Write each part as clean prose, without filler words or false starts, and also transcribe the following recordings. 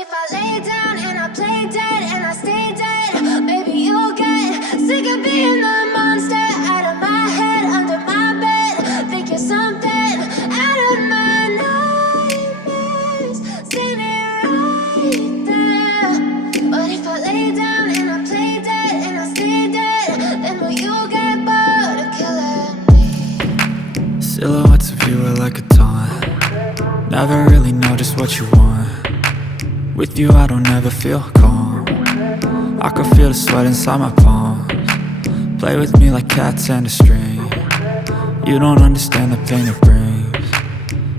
if I lay down and I play dead and I stay dead, maybe you'll get sick of being the monster out of my head, under my bed. Think you're something out of my nightmares, standing right there. But if I lay down and I play dead and I stay dead, then will you get bored of killing me? Silhouettes of you are like a taunt. Never really know just what you want. With you I don't ever feel calm. I can feel the sweat inside my palms. Play with me like cats and a string. You don't understand the pain it brings.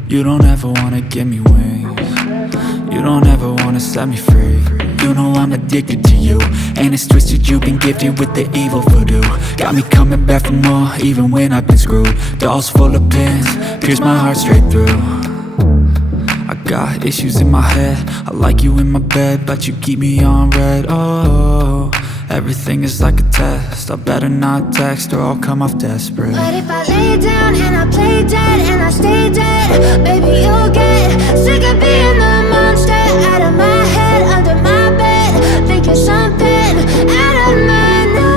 You don't ever wanna give me wings. You don't ever wanna set me free. You know I'm addicted to you, and it's twisted, you've been gifted with the evil voodoo. Got me coming back for more, even when I've been screwed. Dolls full of pins, pierce my heart straight through. I got issues in my head, I like you in my bed, but you keep me on red. Oh, everything is like a test, I better not text or I'll come off desperate. But if I lay down and I play dead and I stay dead, baby you'll get sick of being the monster out of my head, under my bed. Think you're something out of my nightmares.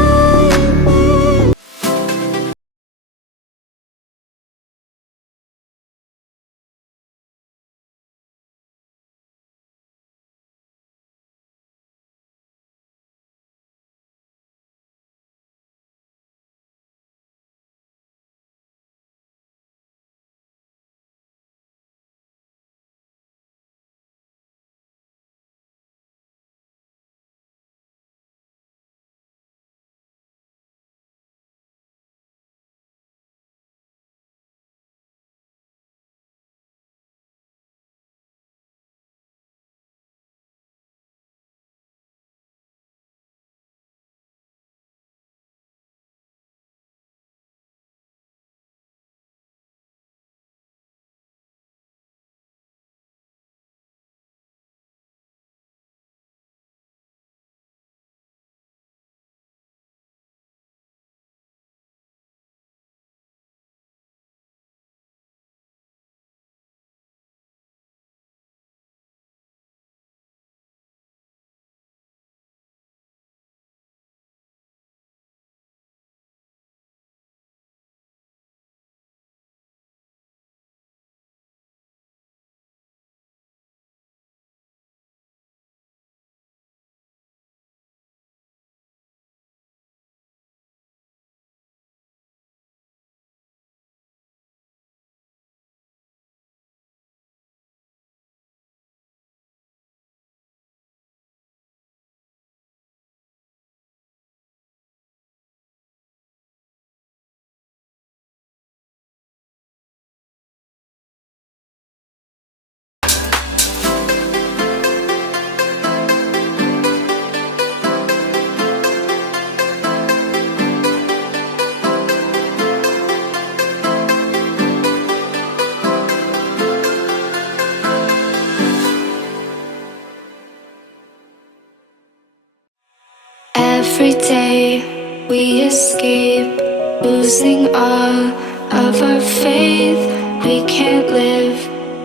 Every day we escape, losing all of our faith. We can't live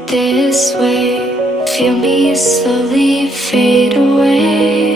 this way. Feel me slowly fade away.